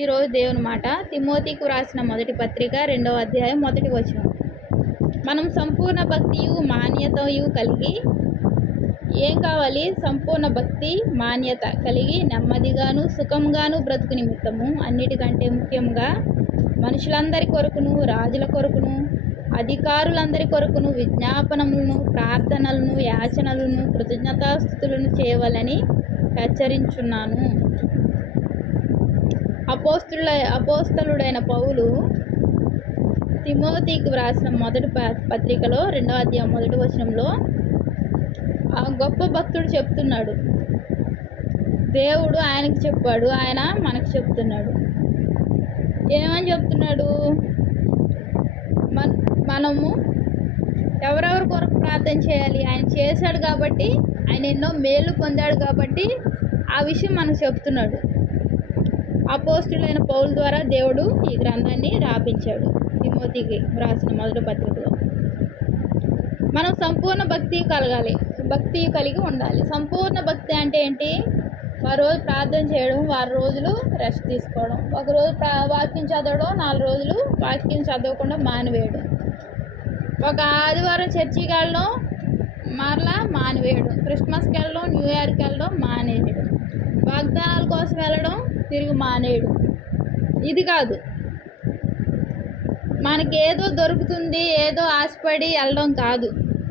ఈరోజు దేవుని మాట. తిమోతికు వ్రాసిన మొదటి పత్రిక రెండవ అధ్యాయం మొదటి వచనం. మనం సంపూర్ణ భక్తియు మాన్యతయు కలిగి ఏం కావాలి? సంపూర్ణ భక్తి మాన్యత కలిగి నెమ్మదిగాను సుఖంగాను బ్రతుకు నిమిత్తము. అన్నిటికంటే ముఖ్యంగా మనుషులందరి కొరకును రాజుల కొరకును అధికారులందరి కొరకును విజ్ఞాపనములను ప్రార్థనలను యాచనలను కృతజ్ఞతాస్థుతులను చేయవలని హెచ్చరించున్నాను. అపోస్తుల అపోస్తలుడైన పౌలు తిమోతికి వ్రాసిన మొదటి ప- పత్రికలో రెండవ అధ్యాయం మొదటి వచనంలో ఆ గొప్ప భక్తుడు చెప్తున్నాడు. దేవుడు ఆయనకి చెప్పాడు ఆయన మనకు చెప్తున్నాడు. ఏమని చెప్తున్నాడు? మన్ మనము ఎవరెవరి కొరకు ప్రార్థన చేయాలి? ఆయన చేశాడు కాబట్టి ఆయన ఎన్నో మేలు పొందాడు కాబట్టి ఆ విషయం మనకు చెప్తున్నాడు. అపోస్తులైన పౌల ద్వారా దేవుడు ఈ గ్రంథాన్ని రాపించాడు. తిమోతికి రాసిన మొదటి పత్రికలో. మనం సంపూర్ణ భక్తి కలగాలి. భక్తి కలిగి ఉండాలి. సంపూర్ణ భక్తి అంటే ఏంటి? వారు రోజు ప్రార్థన చేయడం వారం రోజులు రెస్ట్ తీసుకోవడం. ఒక రోజు ప్రా వాక్యం చదవడం నాలుగు రోజులు వాక్యం చదవకుండా మానివేయడం. ఒక ఆదివారం చర్చికి వెళ్ళడం మరలా మానివేయడం. క్రిస్మస్కి వెళ్ళడం న్యూ ఇయర్కి వెళ్ళడం మానేయడం. వాగ్దానాల కోసం వెళ్ళడం తిరిగి మానేడు. ఇది కాదు. మనకి ఏదో దొరుకుతుంది ఏదో ఆశపడి వెళ్ళడం కాదు.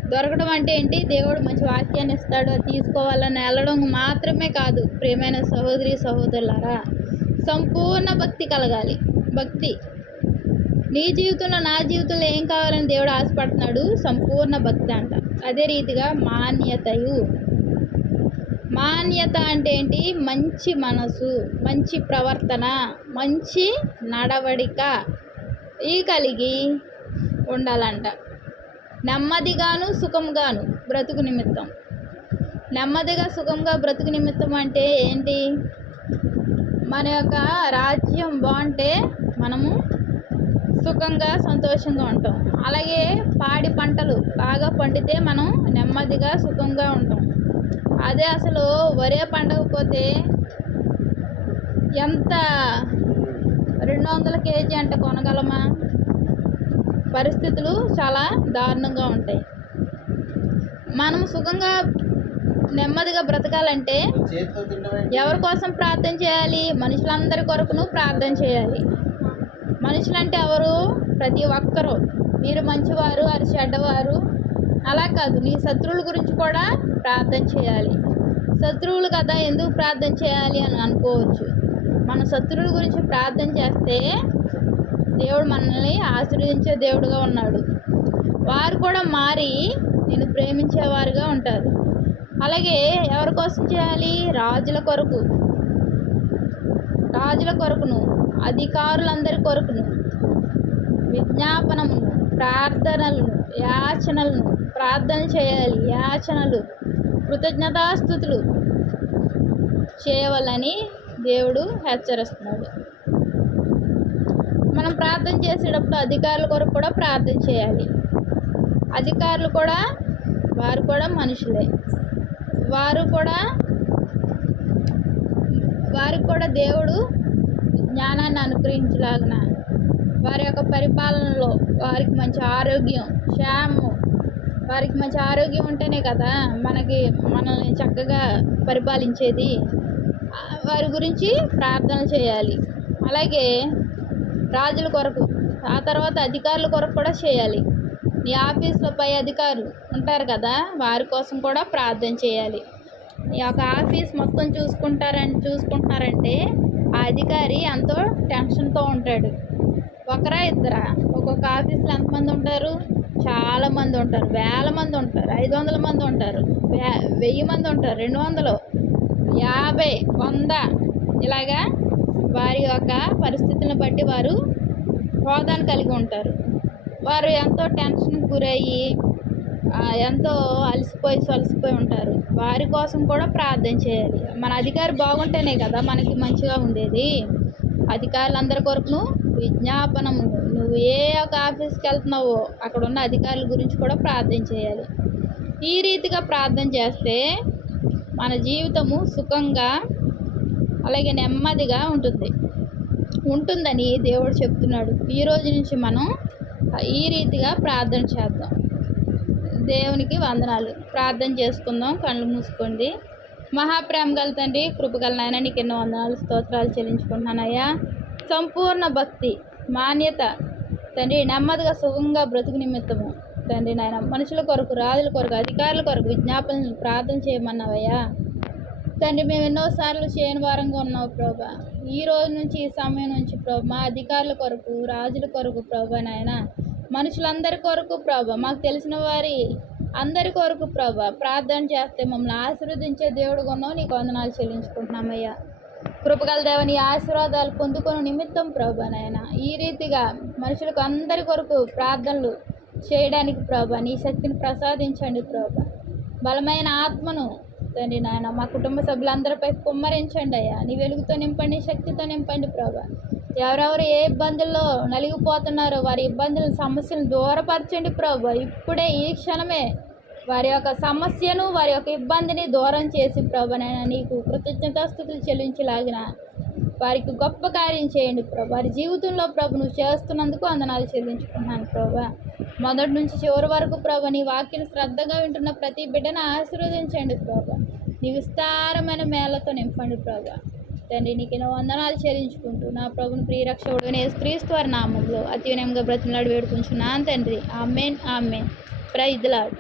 దొరకడం అంటే ఏంటి? దేవుడు మంచి వాక్యాన్ని ఇస్తాడు అది తీసుకోవాలని వెళ్ళడం మాత్రమే కాదు. ప్రియమైన సహోదరి సహోదరులారా సంపూర్ణ భక్తి కలగాలి. భక్తి. నీ జీవితంలో నా జీవితంలో ఏం కావాలని దేవుడు ఆశపడుతున్నాడు? సంపూర్ణ భక్తి అంట. అదే రీతిగా మాన్యతయు. మాన్యత అంటే ఏంటి? మంచి మనసు మంచి ప్రవర్తన మంచి నడవడిక. ఈ కలిగి ఉండాలంట. నెమ్మదిగాను సుఖంగాను బ్రతుకు నిమిత్తం. నెమ్మదిగా సుఖంగా బ్రతుకు నిమిత్తం అంటే ఏంటి? మన యొక్క రాజ్యం బాగుంటే మనము సుఖంగా సంతోషంగా ఉంటాం. అలాగే పాడి పంటలు బాగా పండితే మనం నెమ్మదిగా సుఖంగా ఉంటాం. అదే అసలు వరే పండకపోతే ఎంత రెండు వందల కేజీ అంటే కొనగలమా? పరిస్థితులు చాలా దారుణంగా ఉంటాయి. మనం సుఖంగా నెమ్మదిగా బ్రతకాలంటే ఎవరి కోసం ప్రార్థన చేయాలి? మనుషులందరి కొరకును ప్రార్థన చేయాలి. మనుషులంటే ఎవరు? ప్రతి ఒక్కరూ. మీరు మంచివారు అది చెడ్డవారు అలా కాదు. నీ శత్రువుల గురించి కూడా ప్రార్థన చేయాలి. శత్రువులు కదా ఎందుకు ప్రార్థన చేయాలి అని అనుకోవచ్చు. మన శత్రువుల గురించి ప్రార్థన చేస్తే దేవుడు మనల్ని ఆశీర్వదించే దేవుడుగా ఉన్నాడు. వారు కూడా మారి నేను ప్రేమించేవారుగా ఉంటారు. అలాగే ఎవరి కోసం చేయాలి? రాజుల కొరకు. రాజుల కొరకును అధికారులందరి కొరకును విజ్ఞాపనమును ప్రార్థనలను యాచనలను ప్రార్థన చేయాలి. యాచనలు. కృతజ్ఞతాస్థుతులు చేయవాలని దేవుడు హెచ్చరిస్తున్నాడు. మనం ప్రార్థన చేసేటప్పుడు అధికారుల కొరకు కూడా ప్రార్థన చేయాలి. అధికారులు కూడా వారు కూడా మనుషులే. వారు కూడా వారికి కూడా దేవుడు జ్ఞానాన్ని అనుగ్రహించలాగిన వారి యొక్క పరిపాలనలో వారికి మంచి ఆరోగ్యం క్షేమం వారికి మంచి ఆరోగ్యం ఉంటేనే కదా మనకి మనల్ని చక్కగా పరిపాలించేది. వారి గురించి ప్రార్థన చేయాలి. అలాగే రాజుల కొరకు ఆ తర్వాత అధికారుల కొరకు కూడా చేయాలి. నీ ఆఫీస్లో పై అధికారులు ఉంటారు కదా వారి కోసం కూడా ప్రార్థన చేయాలి. ఈ యొక్క ఆఫీస్ మొత్తం చూసుకుంటారని చూసుకుంటున్నారంటే ఆ అధికారి ఎంతో టెన్షన్తో ఉంటాడు. ఒకరా ఇద్దరా? ఒక్కొక్క ఆఫీస్లో ఎంతమంది ఉంటారు? చాలా మంది ఉంటారు. వేల మంది ఉంటారు. ఐదు వందల మంది ఉంటారు. వే వెయ్యి మంది ఉంటారు. రెండు వందలు యాభై వంద ఇలాగా వారి యొక్క పరిస్థితులను బట్టి వారు హోదాను కలిగి ఉంటారు. వారు ఎంతో టెన్షన్ గురయ్యి ఎంతో అలసిపోయి సొలసిపోయి ఉంటారు. వారి కోసం కూడా ప్రార్థన చేయాలి. మన అధికారి బాగుంటేనే కదా మనకి మంచిగా ఉండేది. అధికారులందరి కొరకును విజ్ఞాపనము నువ్వు ఏ ఒక ఆఫీస్కి వెళ్తున్నావో అక్కడ ఉన్న అధికారుల గురించి కూడా ప్రార్థన చేయాలి. ఈ రీతిగా ప్రార్థన చేస్తే మన జీవితము సుఖంగా అలాగే నెమ్మదిగా ఉంటుంది. ఉంటుందని దేవుడు చెప్తున్నాడు. ఈ రోజు నుంచి మనం ఈ రీతిగా ప్రార్థన చేద్దాం. దేవునికి వందనాలు. ప్రార్థన చేసుకుందాం. కళ్ళు మూసుకోండి. మహాప్రేమ గల తండ్రి కృపగల నాయన నీకు ఎన్నో వందనాలు స్తోత్రాలు చెల్లించుకుంటున్నానయ్యా. సంపూర్ణ భక్తి మాన్యత. తండ్రి నెమ్మదిగా సుఖంగా బ్రతుకు నిమిత్తము. తండ్రి నాయన మనుషుల కొరకు రాజుల కొరకు అధికారుల కొరకు విజ్ఞాపనలు ప్రార్థన చేయమన్నావయ్యా. తండ్రి మేము ఎన్నోసార్లు చేయని వారంగా ఉన్నావు ప్రభా. ఈ రోజు నుంచి ఈ సమయం నుంచి ప్రభా మా అధికారుల కొరకు రాజుల కొరకు ప్రభా నాయన మనుషులందరి కొరకు ప్రభా మాకు తెలిసిన వారి అందరి కొరకు ప్రభా ప్రార్థన చేస్తే మమ్మల్ని ఆశీర్వదించే దేవుడు కొన్నావు నీకు వందనాలు చెల్లించుకుంటున్నామయ్యా. కృపగల దేవని ఆశీర్వాదాలు పొందుకొని నిమిత్తం ప్రభా నాయన. ఈ రీతిగా మనుషులకు అందరి కొరకు ప్రార్థనలు చేయడానికి ప్రభా నీ శక్తిని ప్రసాదించండి ప్రభా. బలమైన ఆత్మను తండ్రి నాయన మా కుటుంబ సభ్యులందరిపై కుమ్మరించండి అయ్యా. నీ వెలుగుతో నింపండి శక్తితో నింపండి ప్రభా. ఎవరెవరు ఏ ఇబ్బందుల్లో నలిగిపోతున్నారో వారి ఇబ్బందులను సమస్యలను దూరపరచండి ప్రభా. ఇప్పుడే ఈ క్షణమే వారి యొక్క సమస్యను వారి యొక్క ఇబ్బందిని దూరం చేసి ప్రభునైనా నాయన నీకు కృతజ్ఞతాస్థుతులు చెల్లించలాగిన వారికి గొప్ప కార్యం చేయండి ప్రభు. వారి జీవితంలో ప్రభు నువ్వు చేస్తున్నందుకు అందనాలు చెల్లించుకుంటున్నాను ప్రభా. మొదటి నుంచి చివరి వరకు ప్రభు నీ వాక్యం శ్రద్ధగా వింటున్న ప్రతి బిడ్డను ఆశీర్వదించండి ప్రభా. నీ విస్తారమైన మేళతో నింపండి ప్రభా. తండ్రి నీకు ఎన్నో వందనాలు చెల్లించుకుంటూ నా ప్రభుని ప్రియరక్షకుడు నేను క్రీస్తు వారి నామంలో అతి వినయంగా బ్రతిమలాడు వేడుకుంటున్నాను తండ్రి. Amen amen. Praise lord